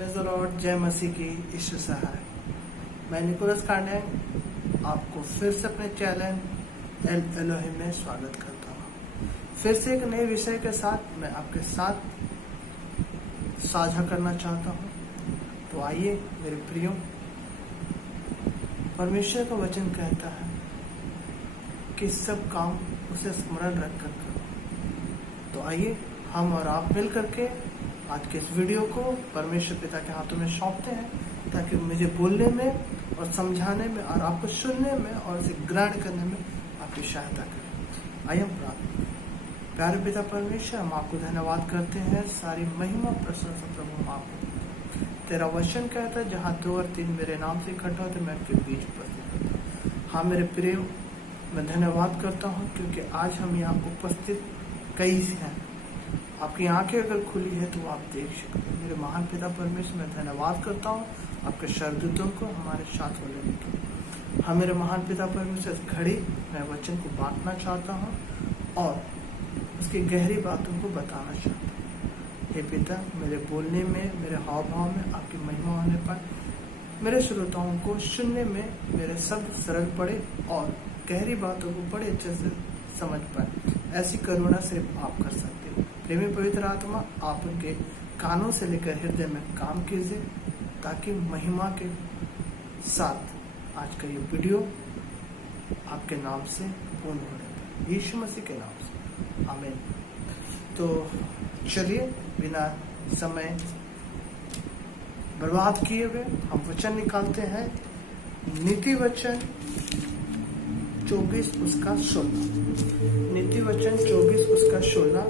Praise the Lord, जय मसीह की ईश्वर सहाय। मैं निकोलस कांडे आपको फिर से अपने चैनल एल एलोहिम में स्वागत करता हूँ। फिर से एक नए विषय के साथ मैं आपके साथ साझा करना चाहता हूँ। तो आइए मेरे प्रियो, परमेश्वर का वचन कहता है कि सब काम उसे स्मरण रख कर करो। तो आइए हम और आप मिल करके आज के इस वीडियो को परमेश्वर पिता के हाथों में सौंपते हैं, ताकि मुझे बोलने में और समझाने में और आपको सुनने में और इसे ग्रहण करने में आपकी सहायता करें। आइए हम प्रार्थना। प्यारे पिता परमेश्वर, हम आपको धन्यवाद करते हैं। सारी महिमा प्रशंसा प्रभु हम आपको। तेरा वचन कहता है, जहाँ 2 और 3 मेरे नाम से इकट्ठा होते मैं आपके बीच उपस्थित होता हूँ। हाँ मेरे प्रिय, मैं धन्यवाद करता हूँ क्योंकि आज हम यहाँ उपस्थित कई से हैं। आपकी आंखें अगर खुली है तो आप देख सकते हैं। मेरे महान पिता परमेश्वर, मैं धन्यवाद करता हूँ आपके शरदूतों को हमारे साथ होने के। हाँ मेरे महान पिता परमेश्वर, इस घड़ी मैं वचन को बांटना चाहता हूँ और उसकी गहरी बातों को बताना चाहता हूँ। हे पिता, मेरे बोलने में, मेरे हाव भाव में आपकी महिमा होने पर मेरे श्रोताओं को सुनने में मेरे शब्द सरल पड़े और गहरी बातों को बड़े अच्छे से समझ पाए। ऐसी करुणा सिर्फ आप कर सकते हो। प्रेमी पवित्र आत्मा, आप उनके कानों से लेकर हृदय में काम कीजिए, ताकि महिमा के साथ आज का ये वीडियो आपके नाम से पूर्ण होने पाए, यीशु मसीह के नाम से, आमीन। तो चलिए बिना समय बर्बाद किए हुए हम वचन निकालते हैं। नीति वचन 24 उसका 16। नीति वचन 24 उसका 16,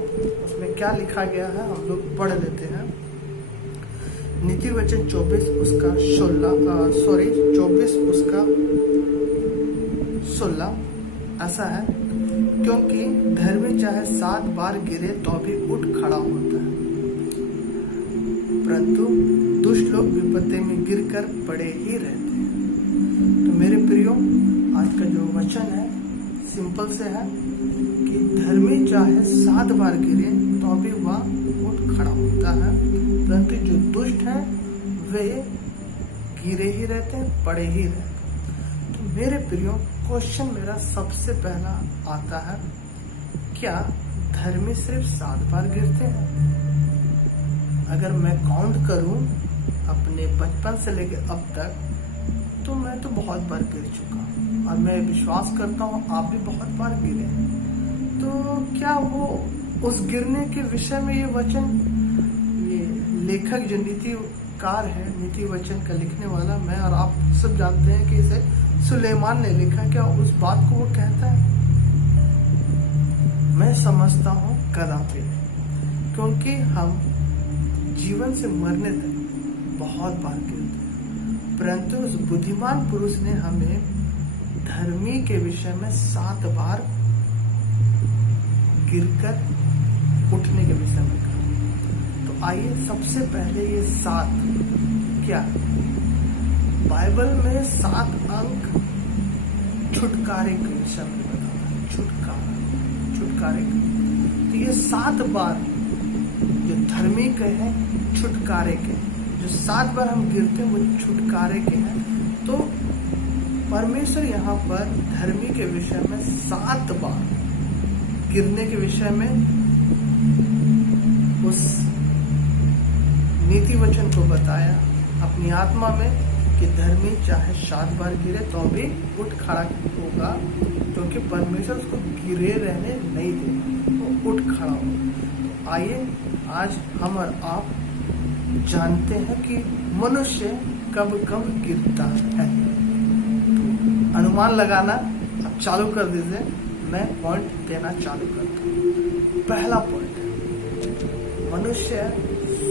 उसमें क्या लिखा गया है हम लोग पढ़ लेते हैं। नीति वचन 24 उसका 16 ऐसा है, क्योंकि धर्मी चाहे 7 बार गिरे तो भी उठ खड़ा होता है, परंतु दुष्ट लोग विपत्ति में गिरकर पड़े ही रहते हैं। तो मेरे प्रियो, आज का जो वचन है सिंपल से है कि धर्मी चाहे 7 बार गिरे तो भी वह उठ खड़ा होता है, परंतु जो दुष्ट है वे गिरे ही रहते हैं, पड़े ही रहते हैं। तो मेरे प्रियो, क्वेश्चन मेरा सबसे पहला आता है, क्या धर्मी सिर्फ 7 बार गिरते हैं? अगर मैं काउंट करूं अपने बचपन से लेकर अब तक, तो मैं तो बहुत बार गिर चुका हूँ और मैं विश्वास करता हूँ आप भी बहुत बार गिरे हैं। तो क्या वो उस गिरने के विषय में ये वचन, ये लेखक जो नीतिकार है, नीति वचन का लिखने वाला, मैं और आप सब जानते हैं कि इसे सुलेमान ने लिखा, क्या उस बात को वो कहता है? मैं समझता हूँ कदापि नहीं, क्योंकि हम जीवन से मरने तक बहुत बार गिरते हैं, परंतु उस बुद्धिमान पुरुष ने हमें धर्मी के विषय में 7 बार गिरकर उठने के विषय में कहा। तो आइए सबसे पहले ये 7 क्या? बाइबल में 7 अंक छुटकारे के विषय में बताता है। छुटकारे का तो ये 7 बार जो धर्मी के हैं, छुटकारे के, जो 7 बार हम गिरते हैं वो छुटकारे के हैं। तो परमेश्वर यहाँ पर धर्मी के विषय में 7 बार गिरने के विषय में उस नीति वचन को बताया अपनी आत्मा में कि धर्मी चाहे 7 बार गिरे तो भी उठ खड़ा होगा, क्योंकि परमेश्वर उसको गिरे रहने नहीं देगा, वो उठ खड़ा होगा। तो आइए आज हम और आप जानते हैं कि मनुष्य कब कब गिरता है। तो अनुमान लगाना अब चालू कर दीजिए, मैं पॉइंट देना चालू करता हूँ। पहला पॉइंट है, मनुष्य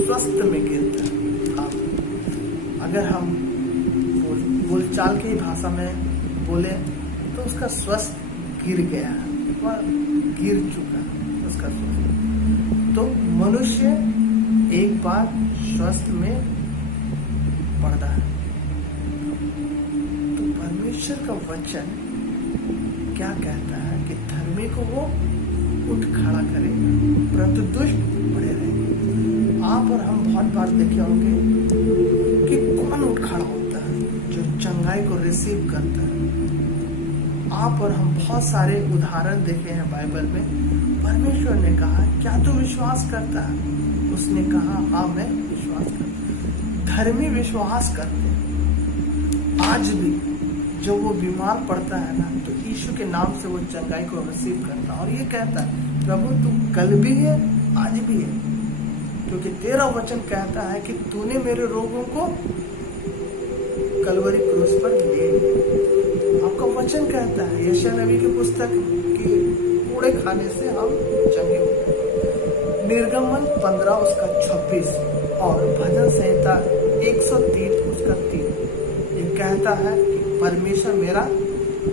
स्वस्थ में गिरता है। अगर हम बोलचाल की भाषा में बोले तो उसका स्वास्थ्य गिर गया है, वह गिर चुका है उसका स्वास्थ्य। तो मनुष्य एक बार स्वास्थ्य में पड़ता है। तो परमेश्वर का वचन क्या कहता है कि धर्मी को वो उठ खड़ा करेगा, परंतु दुष्ट पड़े रहेंगे। आप और हम बहुत बार देखे होंगे कि कौन उठ खड़ा होता है जो चंगाई को रिसीव करता है। आप और हम बहुत सारे उदाहरण देखे हैं बाइबल में। परमेश्वर ने कहा, क्या तू विश्वास करता है? उसने कहा, हाँ मैं विश्वास करता। धर्मी विश्वास करते हैं। आज भी जब वो बीमार पड़ता है ना, तो यीशु के नाम से वो चंगाई को रिसीव करता है और ये कहता है, प्रभु तू कल भी है, आज भी है, क्योंकि तेरा वचन कहता है कि तूने मेरे रोगों को कलवरी क्रूस पर ले लिया। आपका वचन कहता है, यशायाह नबी की पुस्तक के कूड़े खाने से हम चंगे होते हैं। निर्गमन 15 उसका 26 और भजन संहिता 103 उसका 3 ये कहता है कि परमेश्वर मेरा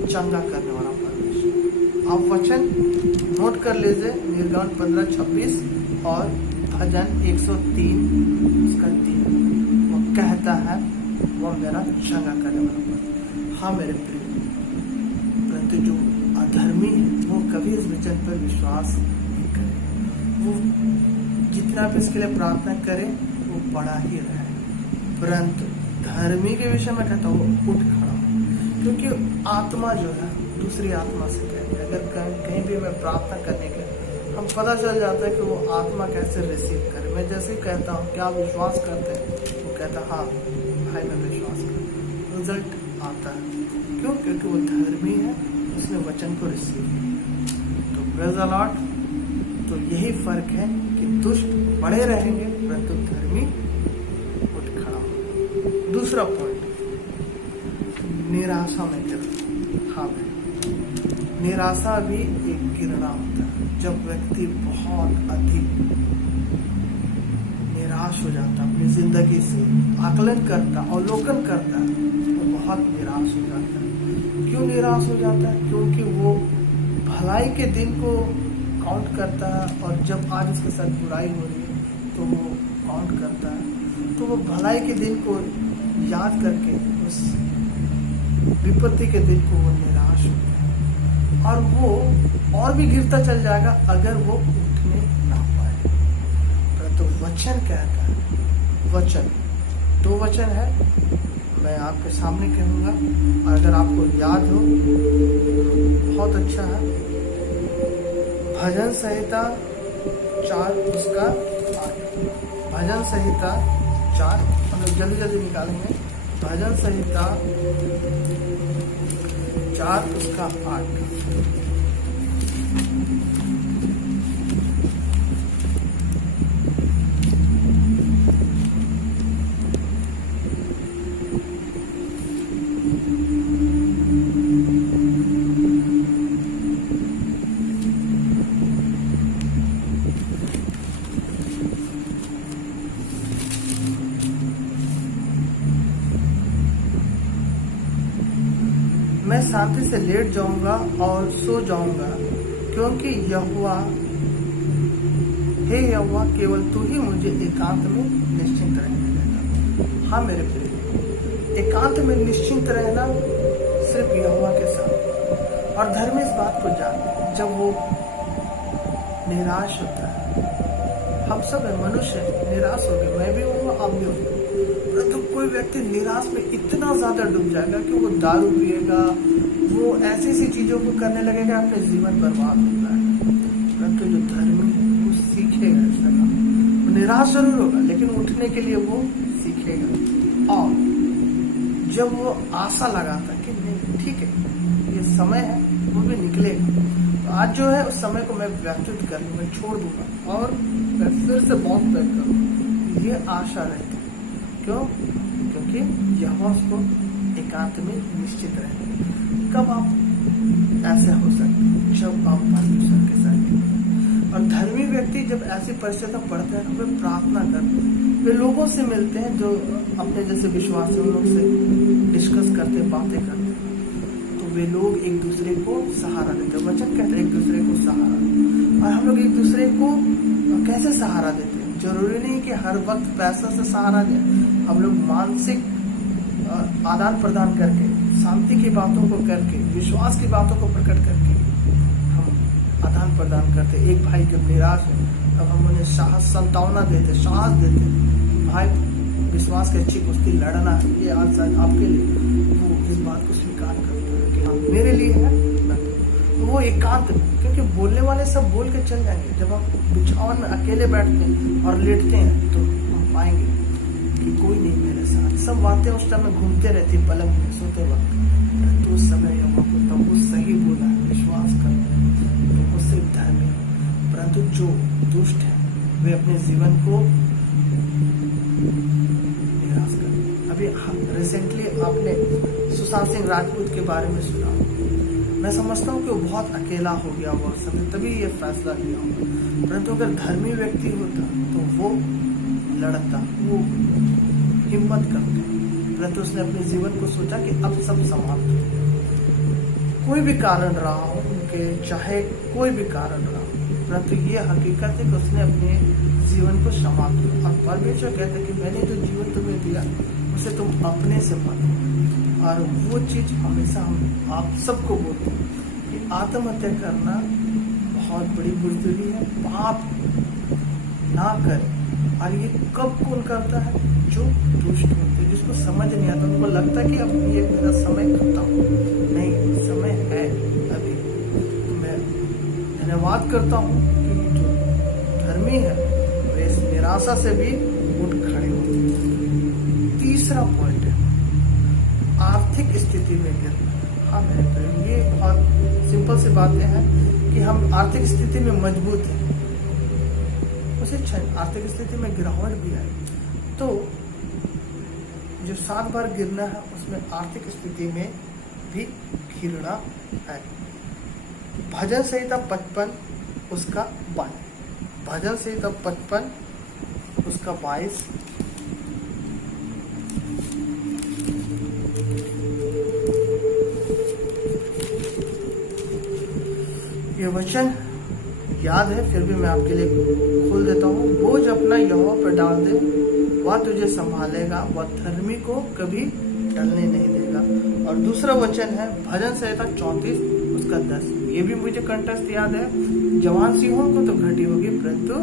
चंगा करने वाला परमेश्वर। आप वचन नोट कर लीजिए, निर्गमन 15:26 और भजन 103 उसका 3 वो कहता है वो मेरा चंगा करने वाला परमेश्वर। हाँ मेरे प्रिय, परंतु जो अधर्मी है वो कभी इस वचन पर विश्वास नहीं करे। वो जितना भी इसके लिए प्रार्थना करे वो बड़ा ही रहे, परंतु धर्मी के विषय में कहता वो उठ खड़ा, क्योंकि आत्मा जो है दूसरी आत्मा से कहती है। अगर कहीं भी मैं प्रार्थना करने के हम पता चल जाता है कि वो आत्मा कैसे रिसीव करे। मैं जैसे ही कहता हूँ क्या आप विश्वास करते हैं, वो कहता हाँ भाई मैं विश्वास करता, रिजल्ट आता है। क्यों? क्योंकि वो धर्मी है, उसने वचन को रिसीव किया। तो प्रेज़ द लॉर्ड। तो यही फर्क है कि दुष्ट बड़े रहेंगे परंतु धर्मी उठ खड़ा होगा। दूसरा पॉइंट, निराशा में गिरना। हाँ भाई, निराशा भी एक गिरना होता है। जब व्यक्ति बहुत अधिक निराश हो जाता है, अपनी जिंदगी से आकलन करता, अवलोकन करता है, तो बहुत निराश हो जाता है। क्यों निराश हो जाता है? क्योंकि वो भलाई के दिन को काउंट करता है और जब आज उसके साथ बुराई हो रही है तो वो काउंट करता है, तो वो भलाई के दिन को याद करके उस विपत्ति के दिन को वो निराश होता है और वो और भी गिरता चल जाएगा अगर वो उठने ना पाए। परंतु वचन कहता है, वचन 2 वचन है, मैं आपके सामने कहूँगा और अगर आपको याद हो तो बहुत अच्छा है। भजन संहिता 4 उसका 8, भजन संहिता 4 हम लोग जल्दी जल्दी निकालेंगे। भजन संहिता 4 उसका 8। मैं शांति से लेट जाऊंगा और सो जाऊंगा, क्योंकि यहोवा, हे यहोवा, केवल तू ही मुझे एकांत में निश्चिंत रहने देता। हाँ मेरे प्रिय, एकांत में निश्चिंत रहना सिर्फ यहोवा के साथ। और धर्म इस बात को जानते हैं, जब वो निराश होता है, हम सब मनुष्य निराश हो गए, मैं भी हूँ, आप भी हो, परंतु कोई व्यक्ति निराश में इतना ज्यादा डूब जाएगा कि वो दारू पिएगा, वो ऐसी ऐसी चीजों को करने लगेगा, अपने जीवन बर्बाद होता है। परंतु जो धर्मी है वो सीखेगा इस तरह, वो निराश जरूर होगा लेकिन उठने के लिए वो सीखेगा। और जब वो आशा लगाता है कि नहीं ठीक है ये समय है, वो भी निकलेगा, तो आज जो है उस समय को मैं व्यतीत कर लूँ, मैं छोड़ दूंगा और मैं फिर से बाउंस बैक करूँ, ये आशा रहती है। क्यों? क्योंकि यहोवा उसको एकांत में निश्चित रहेगा। कब आप ऐसे हो सकते हैं? जब आप परमेश्वर के साथ। और धर्मी व्यक्ति जब ऐसी परिस्थितियां पड़ते हैं तो वे प्रार्थना करते हैं, वे लोगों से मिलते हैं जो अपने जैसे विश्वासी लोग से डिस्कस करते, बातें करते हैं, तो वे लोग एक दूसरे को सहारा देते हैं। वचन कहते हैं एक दूसरे को सहारा। और हम लोग एक दूसरे को कैसे सहारा देते हैं? जरूरी नहीं कि हर वक्त पैसा से सहारा दें, हम लोग मानसिक आदान प्रदान करके, शांति की बातों को करके, विश्वास की बातों को प्रकट करके हम आदान प्रदान करते। एक भाई जब निराश है अब हम उन्हें सांत्वना देते, साहस देते कि भाई विश्वास की अच्छी कुश्ती लड़ना है, ये आज आपके लिए, वो इस बात को स्वीकार करता है कि हाँ मेरे लिए है। तो वो एकांत में, क्योंकि बोलने वाले सब बोल के चल जाएंगे, जब हम बिछावन में अकेले बैठते हैं और लेटते हैं तो हम पाएंगे कि कोई नहीं मेरे साथ। सब बातें उस टाइम घूमते रहती पलंग में सोते वक्त, तो उस समय हमको तब वो सही बोला है, विश्वास करते हैं तो वो सिर्फ धर्मी है। परंतु जो दुष्ट है वे अपने जीवन को निराश करते। अभी रिसेंटली आपने सुशांत सिंह राजपूत के बारे में सुना, मैं समझता हूँ कि वो बहुत अकेला हो गया वो समय, तभी ये फैसला लिया होगा। परंतु अगर धर्मी व्यक्ति होता तो वो लड़ता, वो हिम्मत करता, परंतु उसने अपने जीवन को सोचा कि अब सब समाप्त हो गया। कोई भी कारण रहा हो उनके, चाहे कोई भी कारण रहा हो, परंतु ये हकीकत है कि उसने अपने जीवन को समाप्त किया। और परमेश्वर कहते हैं कि मैंने जो जीवन तुम्हें दिया उसे तुम अपने से मानो। और वो चीज हमेशा हम आप सबको बोलते हैं कि आत्महत्या करना बहुत बड़ी बुजदिली है, पाप ना करें। और ये कब कौन करता है? जो दुष्ट होते हैं, जिसको समझ नहीं आता, उनको लगता है कि अब ये मेरा समय खत्म, नहीं, समय है अभी। तो मैं धन्यवाद करता हूँ कि जो धर्मी है वे इस निराशा से भी उठ खड़े होते हैं। तीसरा पॉइंट है आर्थिक स्थिति में गिरना। हाँ मेरे प्रेम, ये बहुत सिंपल सी बातें हैं कि हम आर्थिक स्थिति में मजबूत हैं, उसी क्षण आर्थिक स्थिति में गिरावट भी आई। तो जो 7 बार गिरना है उसमें आर्थिक स्थिति में भी गिरना है। भजन संहिता 55 उसका 22, भजन संहिता 55 उसका 22। ये वचन याद है फिर भी मैं आपके लिए खोल देता हूँ। बोझ अपना यहोवा पर डाल दे, वह तुझे संभालेगा, वह धर्मी को कभी टलने नहीं देगा। और दूसरा वचन है भजन संहिता 34 उसका 10। ये भी मुझे कंठस्थ याद है। जवान सिंहों को तो घटी होगी, परंतु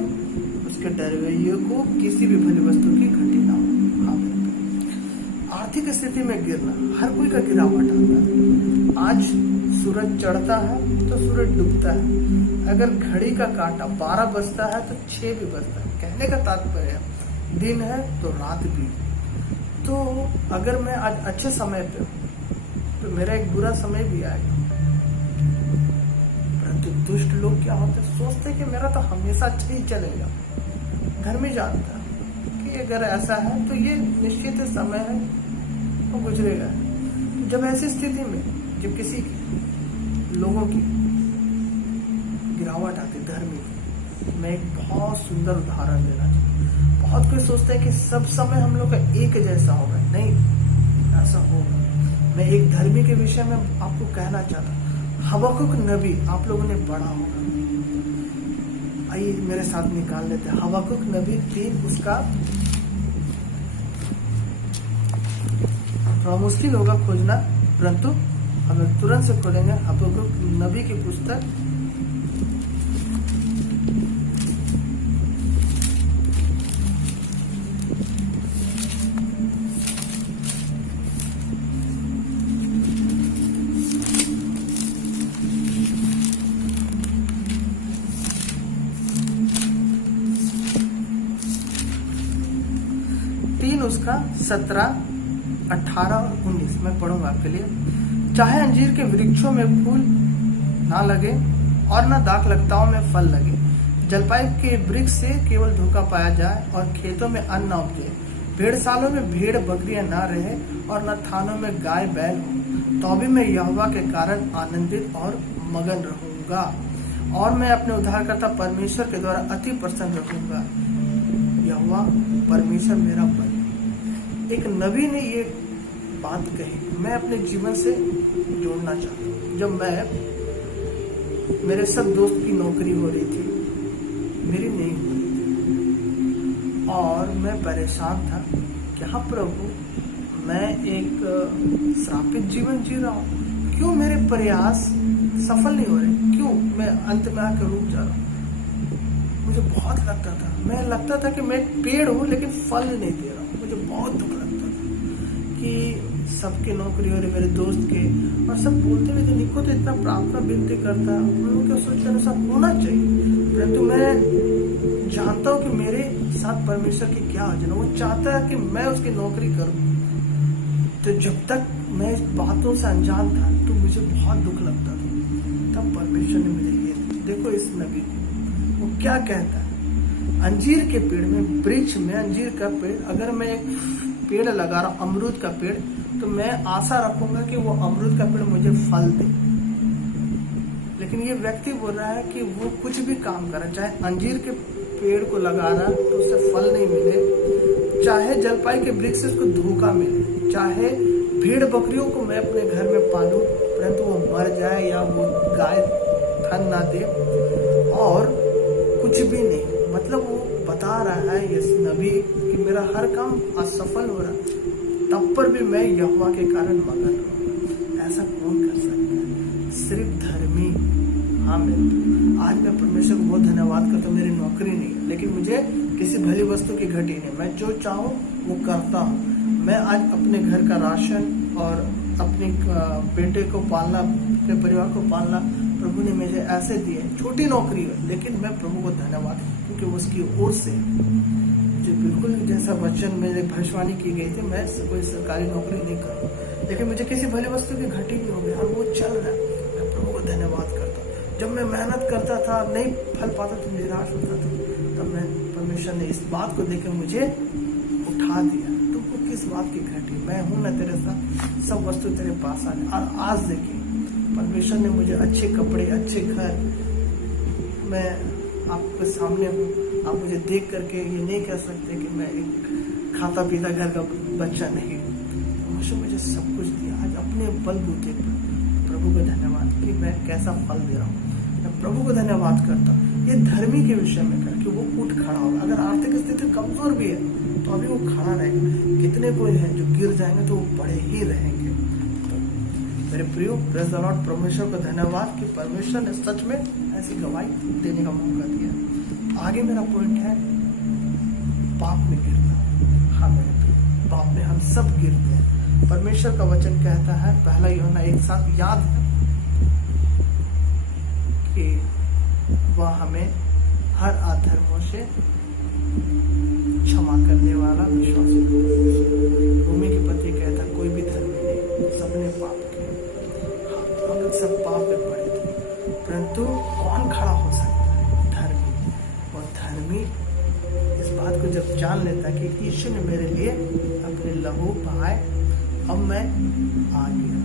उसके डरवैयों को किसी भी भली वस्तु की घटी ना हो। हाँ, आर्थिक स्थिति में गिरना, हर कोई का गिरावट आता है। आज सूरज चढ़ता है तो सूरज डूबता है। अगर घड़ी का कांटा 12 बजता है तो 6 भी बजता है। कहने का तात्पर्य दिन है तो रात भी। तो अगर मैं आज अच्छे समय पे तो मेरा एक बुरा समय भी आएगा। परंतु दुष्ट लोग क्या होते हैं, सोचते हैं कि मेरा तो हमेशा अच्छा ही चलेगा। घर में जानता कि अगर ऐसा है तो ये निश्चित समय है वो गुजरेगा। जब ऐसी स्थिति में जब किसी लोगों की गिरावट आती धर्मी की, मैं एक बहुत सुंदर उदाहरण देना चाहूँ। बहुत कोई सोचते हैं कि सब समय हम लोग का एक जैसा होगा, नहीं ऐसा होगा। मैं एक धर्मी के विषय में आपको कहना चाहता। हबक्कुक नबी आप लोगों ने पढ़ा होगा, आइए मेरे साथ निकाल लेते हैं। हबक्कुक नबी 3 उसका थोड़ा मुश्किल होगा खोजना, परंतु हम लोग तुरंत से खोलेंगे। हबक्कुक नबी की पुस्तक 3 उसका 17, 18 और 19 मैं पढ़ूंगा आपके लिए। चाहे अंजीर के वृक्षों में फूल ना लगे और न दाख लताओं में फल लगे, जलपाई के वृक्ष से केवल धोखा पाया जाए और खेतों में अन्न न उपजे, भेड़शालों में भेड़ बकरियां ना रहे और न थानों में गाय बैल हो, तो भी मैं यहोवा के कारण आनंदित और मगन रहूंगा और मैं अपने उद्धारकर्ता परमेश्वर के द्वारा अति प्रसन्न रहूंगा। यहोवा परमेश्वर मेरा बल। एक नबी ने ये बात कही, मैं अपने जीवन से जोड़ना चाहता हूँ। जब मेरे सब दोस्त की नौकरी हो रही थी, मेरी नहीं हो रही थी और मैं परेशान था कि हाँ प्रभु, मैं एक श्रापित जीवन जी रहा हूँ, क्यों मेरे प्रयास सफल नहीं हो रहे, क्यों मैं अंत में आकर रुक जा रहा हूँ। मुझे बहुत लगता था, मैं लगता था कि मैं पेड़ हूँ लेकिन फल नहीं दे रहा हूँ। मुझे बहुत दुख लगता था कि सबके नौकरी हो रही, मेरे दोस्त के, और सब बोलते हुए थे निको तो इतना प्रार्थना विनती करता है, उन लोगों के सोच के अनुसार होना चाहिए, परंतु मैं जानता हूँ कि मेरे साथ परमेश्वर की क्या योजना। वो चाहता है कि मैं उसकी नौकरी करूँ। तो जब तक मैं इस बातों से अनजान था तो मुझे बहुत दुख लगता था। तब परमेश्वर ने मुझे ये देखो, इस नबी को वो क्या कहता है, अंजीर के पेड़ में, वृक्ष में, अंजीर का पेड़, अगर मैं एक पेड़ लगा रहा हूं अमरूद का पेड़, तो मैं आशा रखूंगा कि वो अमरूद का पेड़ मुझे फल दे। लेकिन ये व्यक्ति बोल रहा है कि वो कुछ भी काम कर रहा है, चाहे अंजीर के पेड़ को लगा रहा तो उससे फल नहीं मिले, चाहे जलपाई के वृक्ष से उसको धोखा मिले, चाहे भेड़ बकरियों को मैं अपने घर में पालूं परंतु वो मर जाए या वो गाय धन ना दे, और कुछ भी नहीं। मतलब वो बता रहा है इस नबी कि मेरा हर काम असफल हो रहा, तब पर भी मैं यहोवा के कारण मगन रहूंगा। ऐसा कौन कर सकता है? सिर्फ धर्मी। हाँ, आज मैं परमेश्वर को बहुत धन्यवाद करता हूँ, मेरी नौकरी नहीं है लेकिन मुझे किसी भली वस्तु की घटी नहीं, मैं जो चाहूँ वो करता हूँ। मैं आज अपने घर का राशन और अपने बेटे को पालना, अपने परिवार को पालना प्रभु ने मुझे ऐसे दिए। छोटी नौकरी है लेकिन मैं प्रभु को धन्यवाद, क्योंकि उसकी ओर से जो बिल्कुल जैसा वचन मेरे भविष्यवाणी की गई थी, मैं कोई सरकारी नौकरी नहीं करूँ, लेकिन मुझे किसी भली वस्तु की घटी नहीं हो गई और वो चल रहा है। मैं प्रभु को धन्यवाद करता हूँ। जब मैं मेहनत करता था, नहीं फल पाता तो निराश होता था, तब मैं परमेश्वर ने इस बात को देकर मुझे उठा दिया। तुमको किस बात की घटी, मैं हूं ना तेरे साथ, सब वस्तु तेरे पास आ गई। और आज देखिए परमेश्वर ने मुझे अच्छे कपड़े, अच्छे घर, मैं आपके सामने हूँ। आप मुझे देख करके ये नहीं कह सकते कि मैं एक खाता पीता घर का बच्चा नहीं हूँ। परमेश्वर मुझे सब कुछ दिया। आज अपने बलबूते पर प्रभु को धन्यवाद कि मैं कैसा फल दे रहा हूँ। मैं प्रभु को धन्यवाद करता हूँ। ये धर्मी के विषय में कर कि वो उठ खड़ा होगा। अगर आर्थिक स्थिति कमजोर भी है तो अभी वो खड़ा रहेगा। कितने कोई हैं जो गिर जाएंगे तो वो बड़े ही रहेंगे। तो मेरे प्रियो, प्रेज़ द लॉर्ड, परमेश्वर को धन्यवाद कि परमेश्वर ने सच में ऐसी गवाही देने का मौका दिया। आगे मेरा पॉइंट है पाप में गिरना। हाँ मेरे प्रियो, पाप में हम सब गिरते हैं। परमेश्वर का वचन कहता है, पहला यूहन्ना 1:7 याद है कि वह हमें हर अधर्मों से क्षमा करने वाला विश्वासी है। रोमी के पति कहता कोई भी धर्मी नहीं, सबने पाप किया। हम लोग सब पाप में पड़े थे, परंतु कौन खड़ा हो सकता है? धर्मी। और धर्मी इस बात को जब जान लेता कि यीशु ने मेरे लिए अपने लहू बहाए, अब मैं आ गया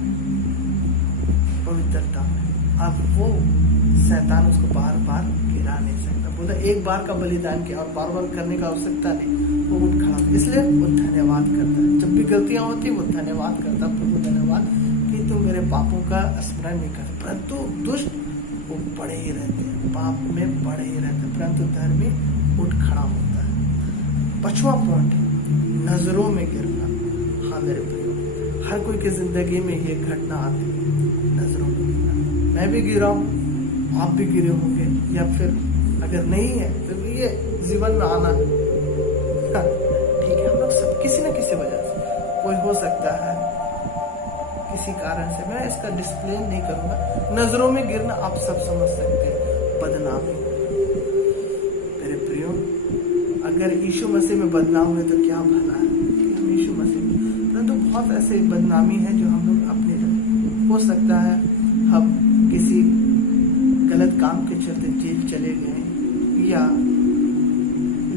पवित्रता में। अब वो शैतान उसको बार बार गिरा नहीं सकता। बोला एक बार का बलिदान किया और बार बार करने का आवश्यकता नहीं, वो उठ खड़ा, इसलिए वो धन्यवाद करता है। जब भी गलतियां होती वो धन्यवाद करता, प्रभु धन्यवाद कि तुम मेरे पापों का स्मरण नहीं करते। परंतु दुष्ट वो पड़े ही रहते हैं, पाप में पड़े ही रहते हैं, परंतु धर्मी उठ खड़ा होता है। 5वां पॉइंट, नजरों में गिरना। हाँ मेरे प्रियो, हर कोई की जिंदगी में ये घटना आती है, नजरों में गिरना। मैं भी गिरा हूँ, आप भी गिरे होंगे, या फिर अगर नहीं है तो ये जीवन में आना ठीक है। हम लोग सब किसी न किसी वजह से, कोई हो सकता है किसी कारण से, मैं इसका डिस्प्ले नहीं करूंगा। नजरों में गिरना आप सब समझ सकते हैं, बदनामी। मेरे प्रियो, अगर यीशु मसीह में बदनाम हुए तो क्या भला है कि हम यीशु मसीह में, परंतु बहुत ऐसे बदनामी है जो हम लोग अपने, हो सकता है हम किसी गलत काम के चलते जेल चले गए, या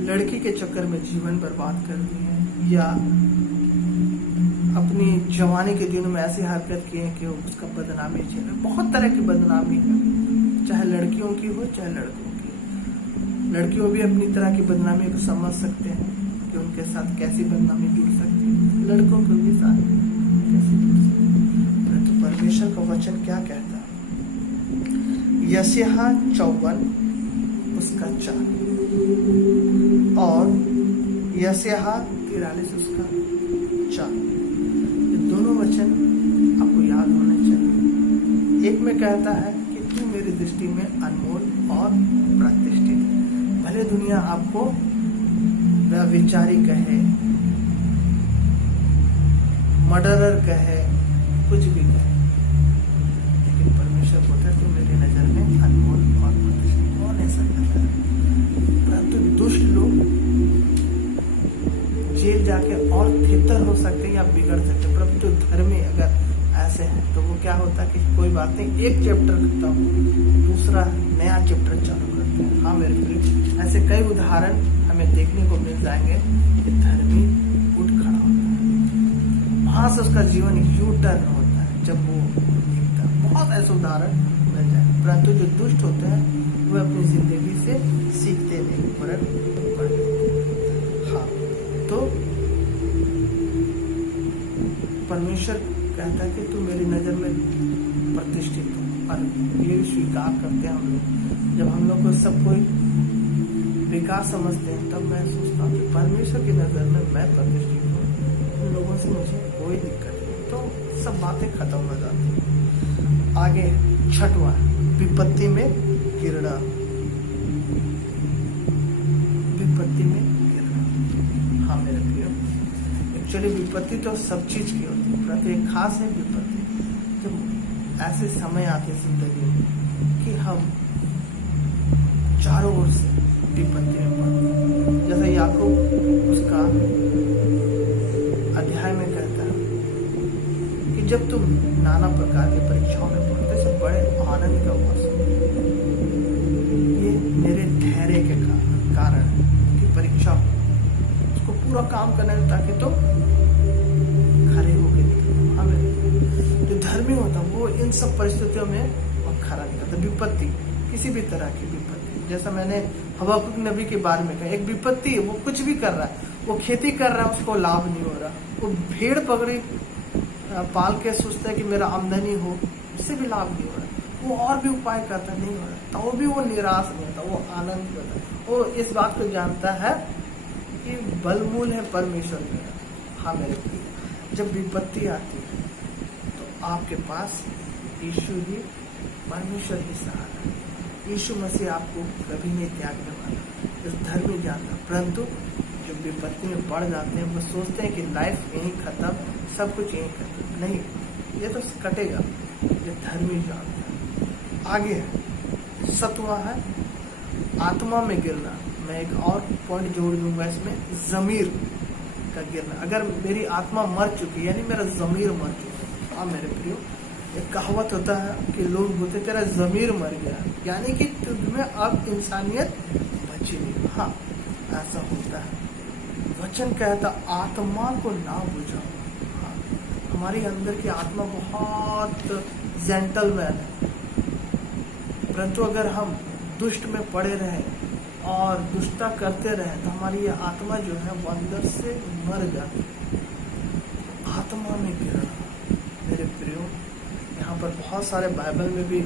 लड़की के चक्कर में जीवन बर्बाद कर दिए, या अपनी जवानी के दिनों में ऐसी हरकत की है कि उसका बदनामी झेले। बहुत तरह की बदनामी है, चाहे लड़कियों की हो चाहे लड़कों की। लड़कियों भी अपनी तरह की बदनामी को समझ सकते हैं कि उनके साथ कैसी बदनामी जुड़ सकती है, लड़कों को भी साथ कैसे जुड़ सकती है। परंतु परमेश्वर का वचन क्या कहता है? यशायाह 54 उसका 4 और यशायाह 43 उसका 4, ये दोनों वचन आपको याद होने चाहिए। एक में कहता है कि तू मेरी दृष्टि में अनमोल और प्रतिष्ठित है। भले दुनिया आपको व्यभिचारी कहे, मर्डरर कहे, कुछ भी कहे, लेकिन परमेश्वर बोलता है तू मेरी नजर में अनमोल और प्रतिष्ठित। कौन ऐसा करता है? परंतु दुष्ट लोग जेल जाके और थितर हो सकते हैं या बिगड़ सकते हैं, परंतु धर्मी अगर ऐसे हैं तो वो क्या होता है कि कोई बात नहीं, एक चैप्टर खत्म, दूसरा नया चैप्टर चालू करते हैं। हाँ मेरे प्रिय, ऐसे कई उदाहरण हमें देखने को मिल जाएंगे कि धर्मी उठ खड़ा होता है, वहां से उसका जीवन यू टर्न होता है जब वो दिखता है। बहुत ऐसे उदाहरण मिल जाए, परंतु जो दुष्ट होते हैं वो अपनी जिंदगी से सीखते नहीं, हाँ। तो परमेश्वर कहता है कि तू मेरी नजर में प्रतिष्ठित हो, और ये स्वीकार करते हैं हम लोग। जब हम लोग को सब कोई बेकार समझते हैं तब मैं सोचता हूँ कि परमेश्वर की नजर में मैं प्रतिष्ठित हूँ, उन लोगों से मुझे कोई दिक्कत नहीं, तो सब बातें खत्म हो जाती हैं। आगे छठवां, विपत्ति में गिरना। विपत्ति में गिरना, हाँ मेरे प्रिय, एक्चुअली विपत्ति तो सब चीज की होती है, परंतु एक खास है विपत्ति जब ऐसे समय आते जिंदगी में कि हम चारों ओर से विपत्ति में पड़ते। जैसा याकूब उसका अध्याय में कहता है कि जब तुम नाना प्रकार की परीक्षाओं में पड़ते से बड़े आनंद का मौसम, ये मेरे धैर्य के कारण कि परीक्षा उसको पूरा काम करना है ताकि तो खड़े होके निकले। हमें जो धर्मी होता है वो इन सब परिस्थितियों में खड़ा नहीं करता। विपत्ति, किसी भी तरह की विपत्ति, जैसा मैंने हबक्कुक नबी के बारे में कहा, एक विपत्ति है, वो कुछ भी कर रहा है, वो खेती कर रहा है, उसको लाभ नहीं हो रहा, वो भेड़ पकड़ी पाल के सोचता है कि मेरा आमदनी हो, उससे भी लाभ नहीं हो रहा, वो और भी उपाय करता नहीं हो रहा, तो भी वो निराश नहीं होता, वो आनंद करता है। वो इस बात को जानता है कि बलमूल है परमेश्वर मेरा। हाँ मेरे प्रिय, जब विपत्ति आती है तो आपके पास यीशु ही, परमेश्वर ही सहारा है। यीशु मसीह आपको कभी नहीं त्यागने वाला, इस धर्मी जानता। परंतु जो विपत्ति में पड़ जाते हैं वो सोचते हैं कि लाइफ यहीं खत्म, सब कुछ यहीं खत्म, नहीं, ये तो कटेगा, ये धर्मी जानता है। आगे सतवां है आत्मा में गिरना। मैं एक और पॉइंट जोड़ दूंगा इसमें, जमीर का गिरना। अगर मेरी आत्मा मर चुकी, यानी मेरा जमीर मर चुका। हाँ मेरे प्रियो, एक कहावत होता है कि लोग बोलते तेरा जमीर मर गया, यानी कि तुम्हें अब इंसानियत बची नहीं। हाँ ऐसा होता है। वचन कहता आत्मा को ना बुझाओ। हाँ, हमारी अंदर की आत्मा बहुत जेंटलमैन है, परंतु अगर हम दुष्ट में पड़े रहे और दुष्टता करते रहे तो हमारी ये आत्मा जो है वो अंदर से मर जाती है। आत्मा में गिरना मेरे प्रियो, यहाँ पर बहुत सारे बाइबल में भी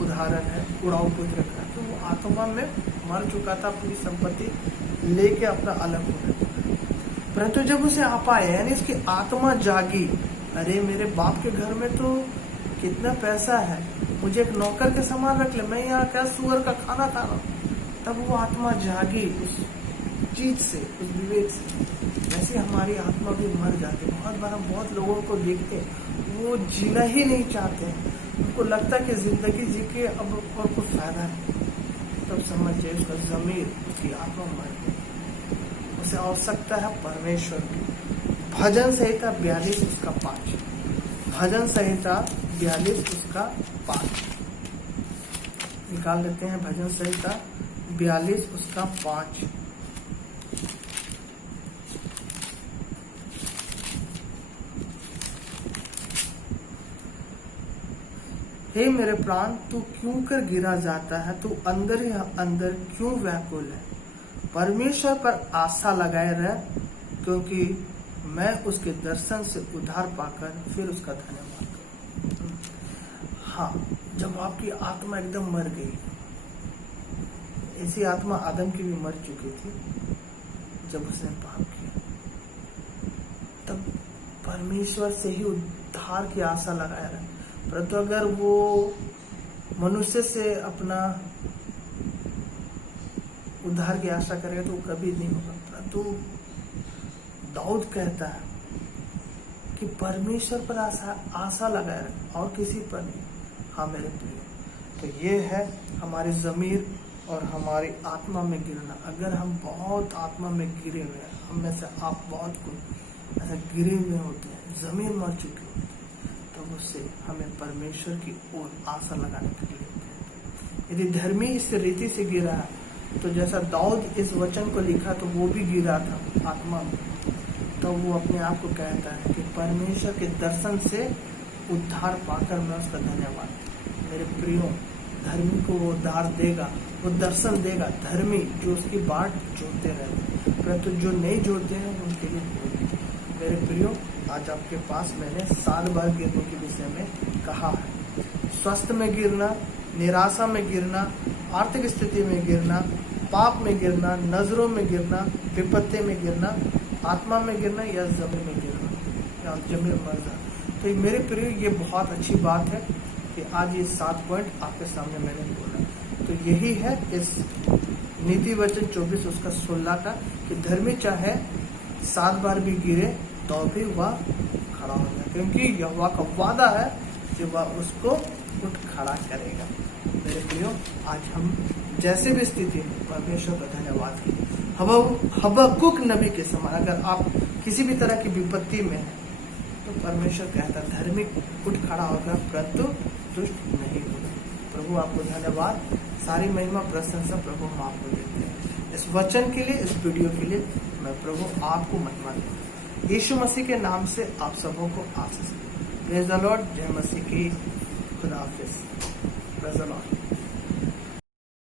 उदाहरण है। उड़ाऊ पुत्र का, तो वो आत्मा में मर चुका था, अपनी संपत्ति लेके अपना अलग हो गया, परंतु जब उसे आ पाए, यानी इसकी आत्मा जागी, अरे मेरे बाप के घर में तो कितना पैसा है, मुझे एक नौकर के समान रख ले, मैं यहाँ क्या सुअर का खाना खा रहा हूँ। तब वो आत्मा जागी उस चीज से, उस विवेक से। वैसे हमारी आत्मा भी मर जाती है। बहुत बार हम बहुत लोगों को देखते हैं वो जीना ही नहीं चाहते हैं, उनको लगता है कि जिंदगी जी के अब और कोई फायदा नहीं। तब समझ जाए उसका जमीर, उसकी आत्मा मर गई, उसे आवश्यकता है परमेश्वर की। भजन संहिता 42 उसका 5, भजन संहिता 42 उसका 5 निकाल लेते हैं। भजन संहिता 42 उसका 5। हे मेरे प्राण, तू क्यों कर गिरा जाता है, तू अंदर ही अंदर क्यों व्याकुल है। परमेश्वर पर आशा लगाए रह, क्योंकि मैं उसके दर्शन से उद्धार पाकर फिर उसका धन्यवाद करूं। हाँ, जब आपकी आत्मा एकदम मर गई, ऐसी आत्मा आदम की भी मर चुकी थी जब उसने पाप किया, तब परमेश्वर से ही उद्धार की आशा लगाया रहा। परंतु अगर वो मनुष्य से अपना उद्धार की आशा करेगा तो वो कभी नहीं होगा। परंतु दाऊद कहता है कि परमेश्वर पर आशा लगाए रहे और किसी पर नहीं। हाँ मेरे प्रिय, तो ये है हमारी ज़मीर और हमारी आत्मा में गिरना। अगर हम बहुत आत्मा में गिरे हुए हैं, हम में से आप बहुत कुछ ऐसा गिरे हुए होते हैं, ज़मीर मर चुके होते हैं, तो उससे हमें परमेश्वर की ओर आशा लगाने के लिए कहते हैं। यदि धर्मी इस रीति से गिरा है, तो जैसा दाऊद इस वचन को लिखा तो वो भी गिरा था आत्मा में, तो वो अपने आप को कहता है कि परमेश्वर के दर्शन से उद्धार पाकर मैं उसका धन्यवाद। मेरे प्रियो, धर्मी को वो उद्धार देगा, वो दर्शन देगा। धर्मी जो उसकी बाट जोड़ते रहते, परंतु जो नहीं जोड़ते हैं उनके लिए कोई। मेरे प्रियो, आज आपके पास मैंने 7 बार गिरने के विषय में कहा है। स्वास्थ्य में गिरना, निराशा में गिरना, आर्थिक स्थिति में गिरना, पाप में गिरना, नजरों में गिरना, विपत्ति में गिरना, आत्मा में गिरना या ज़मीर में गिरना या ज़मीर मर जाना। तो मेरे प्रिय, ये बहुत अच्छी बात है कि आज ये 7 पॉइंट आपके सामने मैंने बोला। तो यही है इस नीति वचन 24 उसका 16 का, कि धर्मी चाहे 7 बार भी गिरे तो भी वह खड़ा हो जाए, क्योंकि यहोवा का वादा है कि वह उसको उठ खड़ा करेगा। मेरे प्रियो, आज हम जैसे भी स्थिति में परमेश्वर का धन्यवाद कीजिए। हबक्कुक नबी के समान अगर आप किसी भी तरह की विपत्ति में हैं, तो परमेश्वर कहता है धर्मी उठ खड़ा होगा परंतु दुष्ट नहीं होगा। प्रभु आपको धन्यवाद, सारी महिमा प्रशंसा प्रभु हम आपको देते हैं इस वचन के लिए, इस वीडियो के लिए। मैं प्रभु आपको महिमा देता हूँ यीशु मसीह के नाम से। आप सबों को आशीष। Praise the Lord. जय मसीह की। खुदा हाफिज़। Praise the Lord.